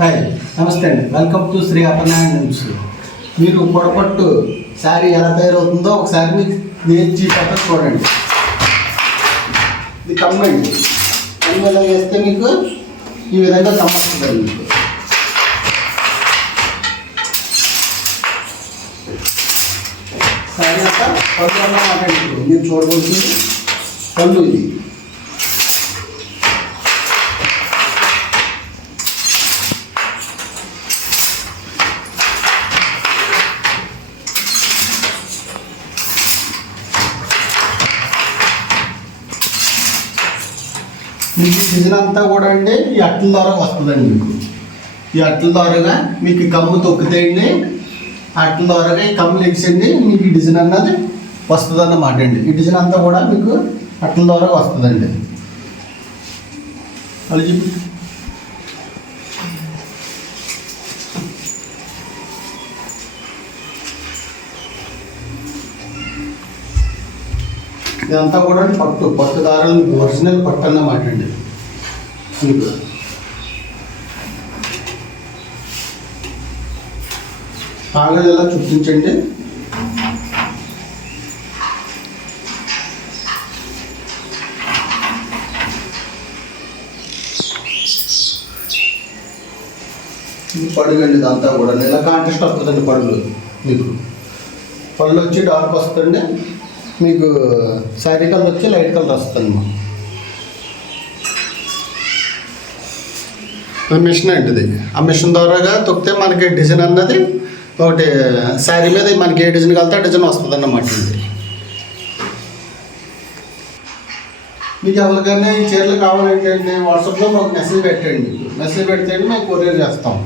Hi నమస్తే అండి, welcome to Shri Aparna news. మీరు పొడపట్టు శారీ ఎలా తయారవుతుందో ఒకసారి మీకు నేర్చి పట్ట చూడండి. ఇది కమ్మండి, కమ్మ ఎలా వేస్తే మీకు ఈ విధంగా కమ్మస్తుంది. మీకు శారీ అంతా పళ్ళు అన్నమాట. మీరు చూడవలసింది పళ్ళు. ఇది మీకు డిజైన్ అంతా కూడా అండి ఈ అట్ల ద్వారా వస్తుందండి. మీకు ఈ అట్ల ద్వారాగా మీకు కమ్ము తొక్కుతాయండి. అట్ల ద్వారాగా ఈ కమ్ములు ఎక్సండి మీకు ఈ డిజైన్ అన్నది వస్తుంది అన్నమాట అండి. ఈ డిజైన్ అంతా కూడా మీకు అట్ల ద్వారా వస్తుందండి. అది ఇదంతా కూడా పట్టు దారాలు ఒరిజినల్ పట్టు అన్నమాట అండి. మీకు ఆగలు ఎలా చూపించండి. పడుగండి, ఇదంతా కూడా ఇలా కాంటెస్ట్ వస్తుందండి. పడులు మీకు పళ్ళు వచ్చి డార్క్ వస్తుంది. మీకు శారీ కలర్ వచ్చి లైట్ కలర్ వస్తుంది. మిషన్ అంటిది. ఆ మిషన్ ద్వారాగా తొక్కితే మనకి డిజైన్ అన్నది ఒకటి శారీ మీద మనకి ఏ డిజైన్ కలితే ఆ డిజైన్ వస్తుంది అన్నమాట. ఇది మీకు ఎవరికైనా ఈ చీరలు కావాలంటే వాట్సాప్లో మాకు మెసేజ్ పెట్టండి. మెసేజ్ పెడితే మేము కొరియర్ చేస్తాం.